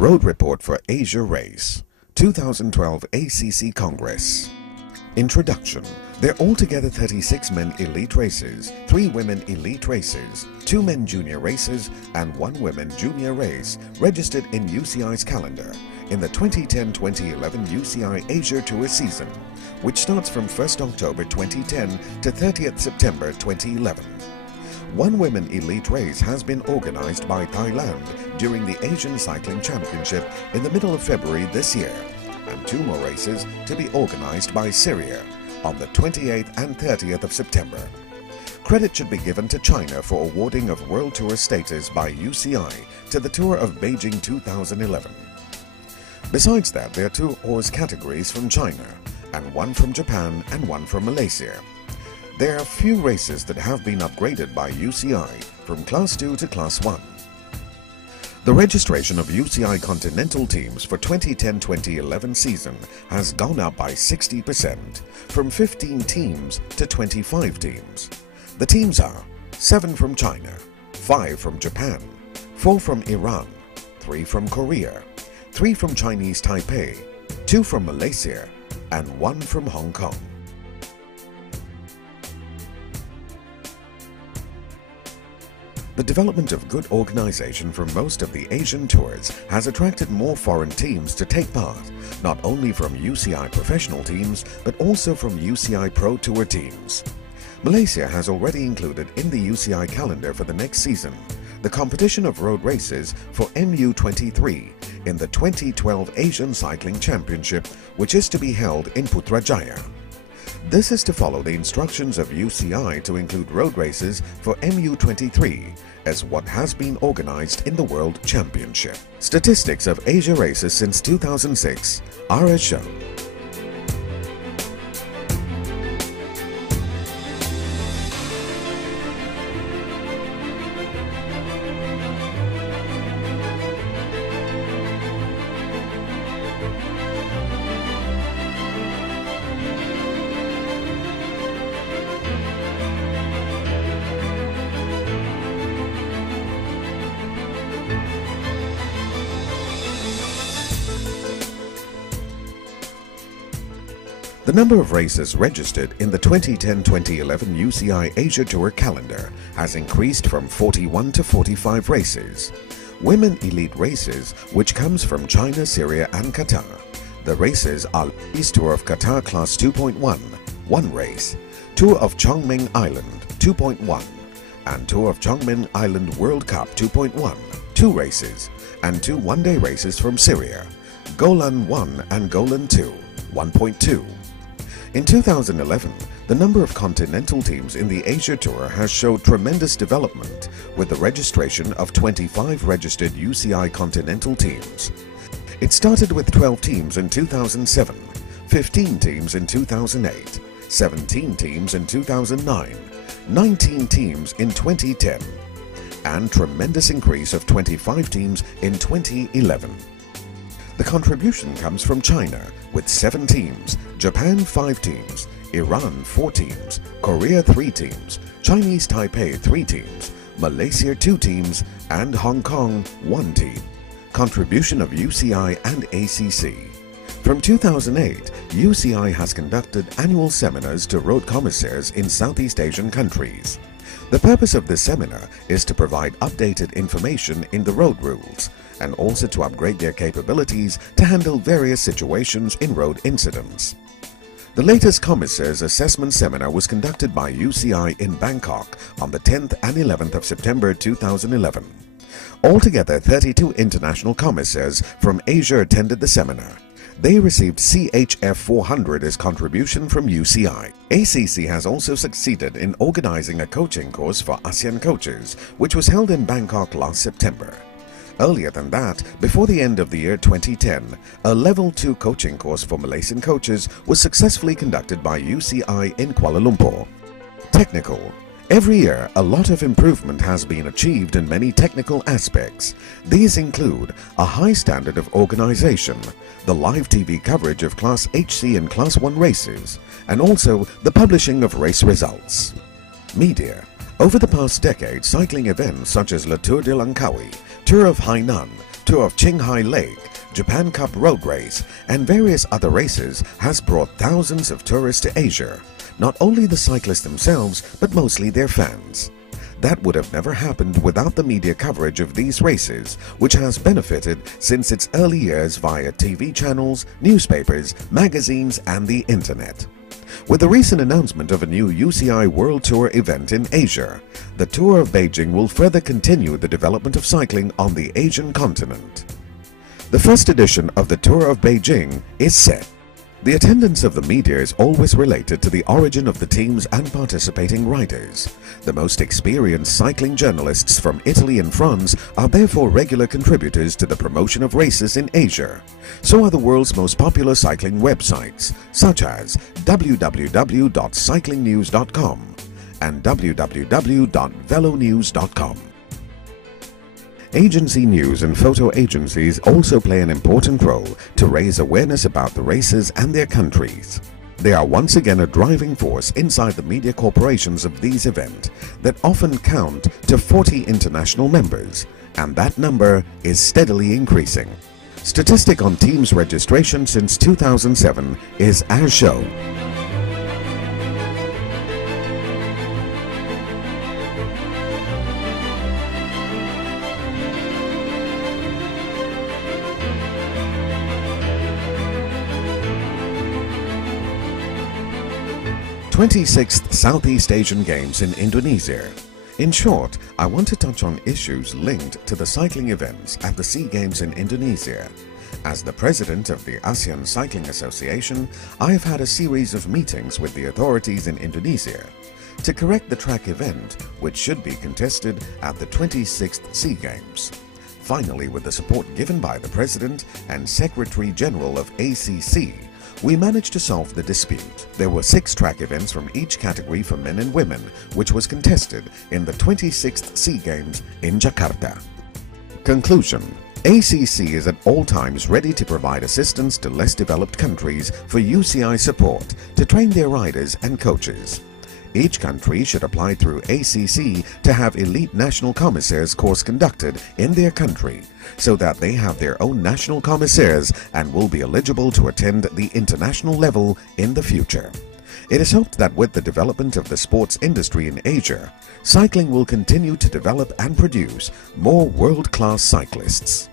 Road Report for Asia Race 2012 ACC Congress. Introduction. There are altogether 36 men elite races, 3 women elite races, 2 men junior races, and 1 women junior race registered in UCI's calendar in the 2010-2011 UCI Asia Tour season, which starts from 1st October 2010 to 30th September 2011. 1 women elite race has been organized by Thailand during the Asian Cycling Championship in the middle of February this year, and 2 more races to be organized by Syria on the 28th and 30th of September. Credit should be given to China for awarding of World Tour status by UCI to the Tour of Beijing 2011. Besides that, there are 2 horse categories from China, and 1 from Japan and 1 from Malaysia. There are few races that have been upgraded by UCI from Class 2 to Class 1. The registration of UCI Continental teams for 2010-2011 season has gone up by 60%, from 15 teams to 25 teams. The teams are 7 from China, 5 from Japan, 4 from Iran, 3 from Korea, 3 from Chinese Taipei, 2 from Malaysia, and 1 from Hong Kong. The development of good organization from most of the Asian tours has attracted more foreign teams to take part, not only from UCI professional teams but also from UCI Pro Tour teams. Malaysia has already included in the UCI calendar for the next season the competition of road races for MU23 in the 2012 Asian Cycling Championship, which is to be held in Putrajaya. This is to follow the instructions of UCI to include road races for MU23 as what has been organized in the World Championship. Statistics of Asia races since 2006 are as shown. The number of races registered in the 2010-2011 UCI Asia Tour calendar has increased from 41 to 45 races. Women elite races, which comes from China, Syria and Qatar. The races are Ladies Tour of Qatar Class 2.1, 1 race, Tour of Chongming Island 2.1, and Tour of Chongming Island World Cup 2.1, 2 races, and 2 one-day races from Syria, Golan 1 and Golan 2, 1.2. In 2011, the number of continental teams in the Asia Tour has showed tremendous development with the registration of 25 registered UCI continental teams. It started with 12 teams in 2007, 15 teams in 2008, 17 teams in 2009, 19 teams in 2010, and tremendous increase of 25 teams in 2011. The contribution comes from China with 7 teams, Japan 5 teams, Iran 4 teams, Korea 3 teams, Chinese Taipei 3 teams, Malaysia 2 teams, and Hong Kong 1 team. Contribution of UCI and ACC. From 2008, UCI has conducted annual seminars to road commissaires in Southeast Asian countries. The purpose of this seminar is to provide updated information in the road rules and also to upgrade their capabilities to handle various situations in road incidents. The latest Commissaire's Assessment Seminar was conducted by UCI in Bangkok on the 10th and 11th of September 2011. Altogether, 32 international commissaires from Asia attended the seminar. They received CHF 400 as contribution from UCI. ACC has also succeeded in organizing a coaching course for ASEAN coaches, which was held in Bangkok last September. Earlier than that, before the end of the year 2010, a Level 2 coaching course for Malaysian coaches was successfully conducted by UCI in Kuala Lumpur. Technical. Every year, a lot of improvement has been achieved in many technical aspects. These include a high standard of organization, the live TV coverage of Class HC and Class 1 races, and also the publishing of race results. Media. Over the past decade, cycling events such as Le Tour de Langkawi, Tour of Hainan, Tour of Qinghai Lake, Japan Cup Road Race, and various other races has brought thousands of tourists to Asia. Not only the cyclists themselves, but mostly their fans. That would have never happened without the media coverage of these races, which has benefited since its early years via TV channels, newspapers, magazines, and the internet. With the recent announcement of a new UCI World Tour event in Asia, the Tour of Beijing will further continue the development of cycling on the Asian continent. The first edition of the Tour of Beijing is set. The attendance of the media is always related to the origin of the teams and participating riders. The most experienced cycling journalists from Italy and France are therefore regular contributors to the promotion of races in Asia. So are the world's most popular cycling websites, such as www.cyclingnews.com and www.velonews.com. Agency news and photo agencies also play an important role to raise awareness about the races and their countries. They are once again a driving force inside the media corporations of these events that often count to 40 international members, and that number is steadily increasing. Statistic on teams registration since 2007 is as shown. '26th Southeast Asian Games in Indonesia. In short, I want to touch on issues linked to the cycling events at the SEA Games in Indonesia. As the president of the ASEAN Cycling Association, I have had a series of meetings with the authorities in Indonesia to correct the track event which should be contested at the 26th SEA Games. Finally, with the support given by the President and Secretary General of ACC, we managed to solve the dispute. There were 6 track events from each category for men and women, which was contested in the 26th SEA Games in Jakarta. Conclusion: ACC is at all times ready to provide assistance to less developed countries for UCI support to train their riders and coaches. Each country should apply through ACC to have elite national commissaires course conducted in their country, so that they have their own national commissaires and will be eligible to attend the international level in the future. It is hoped that with the development of the sports industry in Asia, cycling will continue to develop and produce more world-class cyclists.